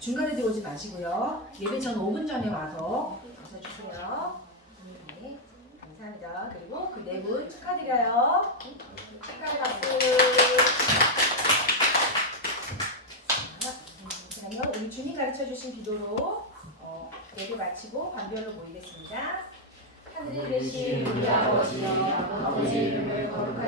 중간에 들어오지 마시고요. 예배 전 5분 전에 와서 오셔주세요. 네, 감사합니다. 그리고 그 네 분 축하드려요. 축하의 박수. 자, 그러면 우리 주님 가르쳐 주신 기도로 어, 예배 마치고 반별로 모이겠습니다. 하늘에 계신 우리 아버지여 아버지의 이름을 하시며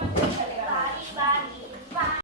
Thank you.